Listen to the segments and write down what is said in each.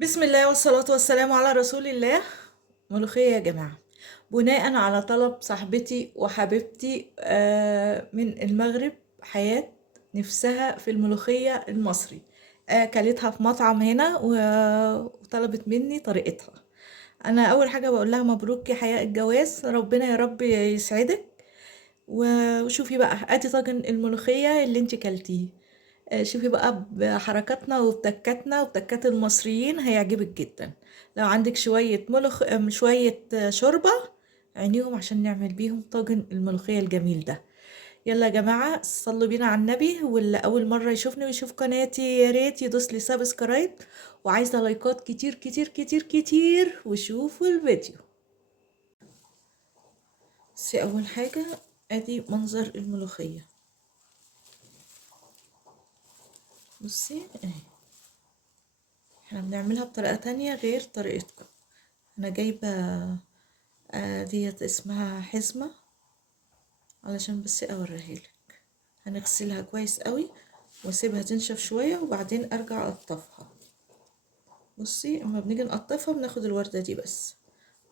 بسم الله والصلاة والسلام على رسول الله. ملوخية يا جماعة، بناء على طلب صاحبتي وحبيبتي من المغرب حياة، نفسها في الملوخية المصري. كلتها في مطعم هنا وطلبت مني طريقتها. أنا أول حاجة بقول لها مبروك يا حياة الجواز، ربنا يا رب يسعدك. وشوفي بقى ادي طاجن الملوخية اللي انت كلتيه. شوفي بقى بحركاتنا وبتكاتنا وبتكات المصريين هيعجبك جدا. لو عندك شوية ملوخ شوية شوربة عينيهم عشان نعمل بيهم طاجن الملوخية الجميل ده. يلا يا جماعة صلوا بينا على النبي، واللي أول مرة يشوفني ويشوف قناتي يا ريت يدوس لي سبسكرايب، وعايزة لايكات كتير كتير كتير كتير، وشوفوا الفيديو. بس أول حاجة ادي منظر الملوخية. بصي اهي، احنا بنعملها بطريقة تانية غير طريقتكم. انا جايبة ديت اسمها حزمة علشان بس اوريهالك. هنغسلها كويس قوي واسيبها تنشف شوية وبعدين ارجع اقطفها. بصي اما بنيجي نقطفها بناخد الوردة دي بس.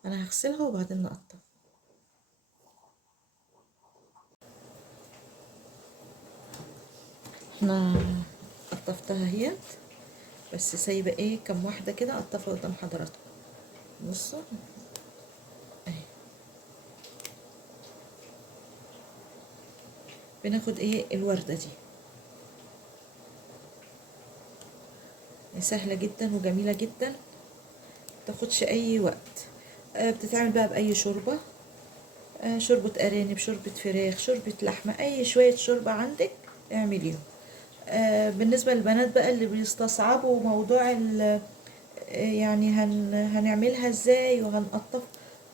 انا هغسلها وبعدين نقطف. احنا قطفتها اهيت، بس سايبة ايه كام واحدة كده اقطفها قدام حضراتكم. بصوا اهي، بناخد ايه الوردة دي. سهلة جدا وجميلة جدا، متاخدش اي وقت. بتتعمل بقى باي شوربة، شوربة ارانب، شوربة فراخ، شوربة لحمة، اي شوية شوربة عندك اعمليهم. بالنسبة للبنات بقى اللي بيستصعبوا موضوع يعني هنعملها ازاي وهنقطف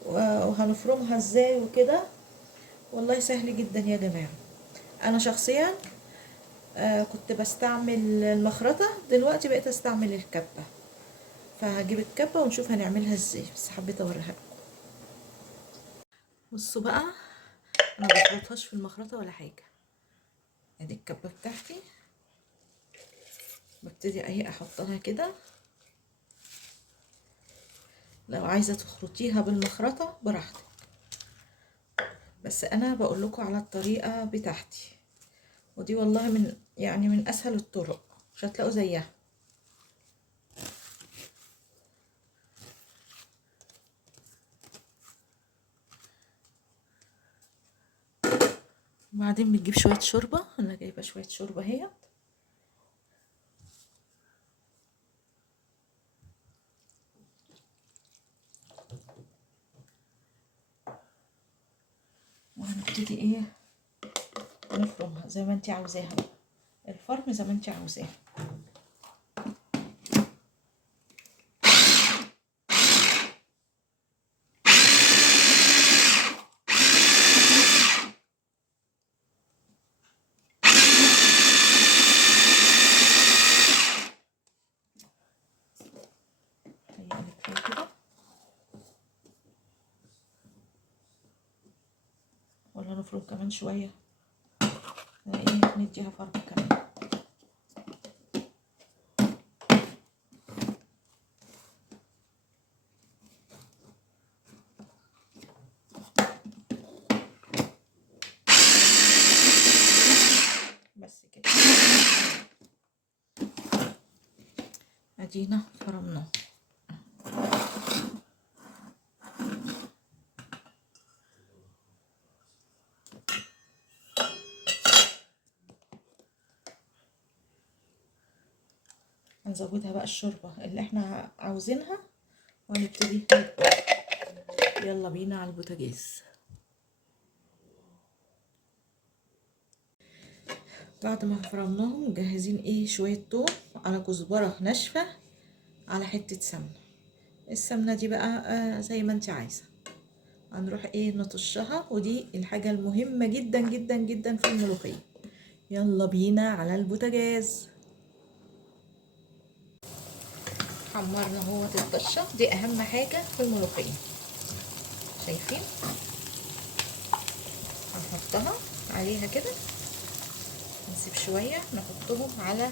وهنفرمها ازاي وكده، والله سهل جدا يا جماعة. انا شخصيا كنت بستعمل المخرطة، دلوقتي بقيت استعمل الكبة. فهجيب الكبة ونشوف هنعملها ازاي، بس حبيت اوريها لكم. بصوا بقى، انا مبخرطهاش في المخرطة ولا حاجة. ادي الكبة بتاعتي، ببتدي اهي احطها كده. لو عايزة تخرطيها بالمخرطة براحتك، بس انا بقول لكم على الطريقة بتاعتي، ودي والله من اسهل الطرق، مش هتلاقوا زيها. وبعدين بتجيب شوية شوربة، انا جايبة شوية شوربة اهي، وهنبتدي ايه نفرمها زي ما انتي عاوزاها، الفرم زي ما انتي عاوزاه. هيقلب فيها كده، ولا نفرم كمان شوية؟ ايه نديها فرم كمان. بس كده ادينا فرمناه. هنزودها بقى الشوربة اللي احنا عاوزينها وهنبتدي يلا بينا على البوتاجاز. بعد ما فرمناهم مجهزين ايه شوية توم على كزبرة ناشفة على حتة سمنة. السمنة دي بقى زي ما انت عايزة. هنروح ايه نطشها، ودي الحاجة المهمة جدا جدا جدا في الملوخية. يلا بينا على البوتاجاز. حمرنا هو الطشة دي اهم حاجة في الملوخية، شايفين؟ هنحطها عليها كده، نسيب شوية نحطهم على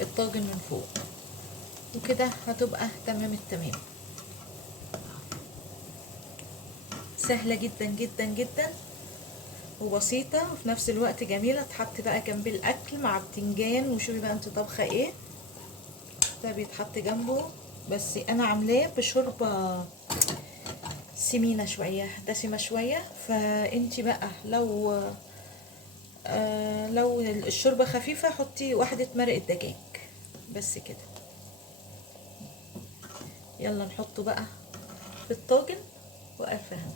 الطاجن من فوق. وكده هتبقى تمام التمام. سهلة جدا جدا جدا وبسيطة وفي نفس الوقت جميلة، تحط بقى جنب الأكل مع بتنجان. وشوفي بقى انت طبخة ايه، ده بيتحط جنبه. بس انا عاملاه بشوربة سمينة شوية، دسمة شوية. فانتي بقى لو الشوربة خفيفة حطي واحدة مرقة دجاج بس كده. يلا نحطه بقى في الطاجن وألف هنا.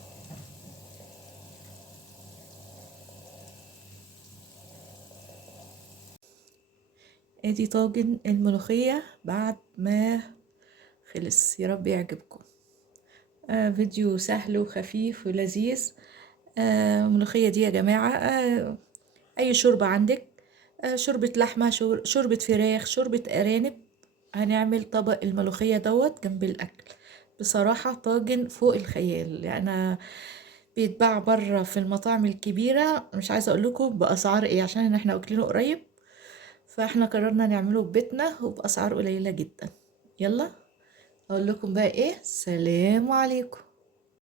ادي طاجن الملوخية بعد ما خلص. يا رب يعجبكم. فيديو سهل وخفيف ولذيذ. الملوخية دي يا جماعة أي شوربة عندك، شوربة لحمة، شوربة فراخ، شوربة أرانب، هنعمل طبق الملوخية دوت جنب الأكل. بصراحة طاجن فوق الخيال يعني. أنا بيتباع بره في المطاعم الكبيرة، مش عايزة أقول لكم بأسعار إيه عشان إحنا واكلينه قريب. فإحنا قررنا نعمله ببيتنا وبأسعار قليلة جدا. يلا أقول لكم بقى إيه، سلام عليكم.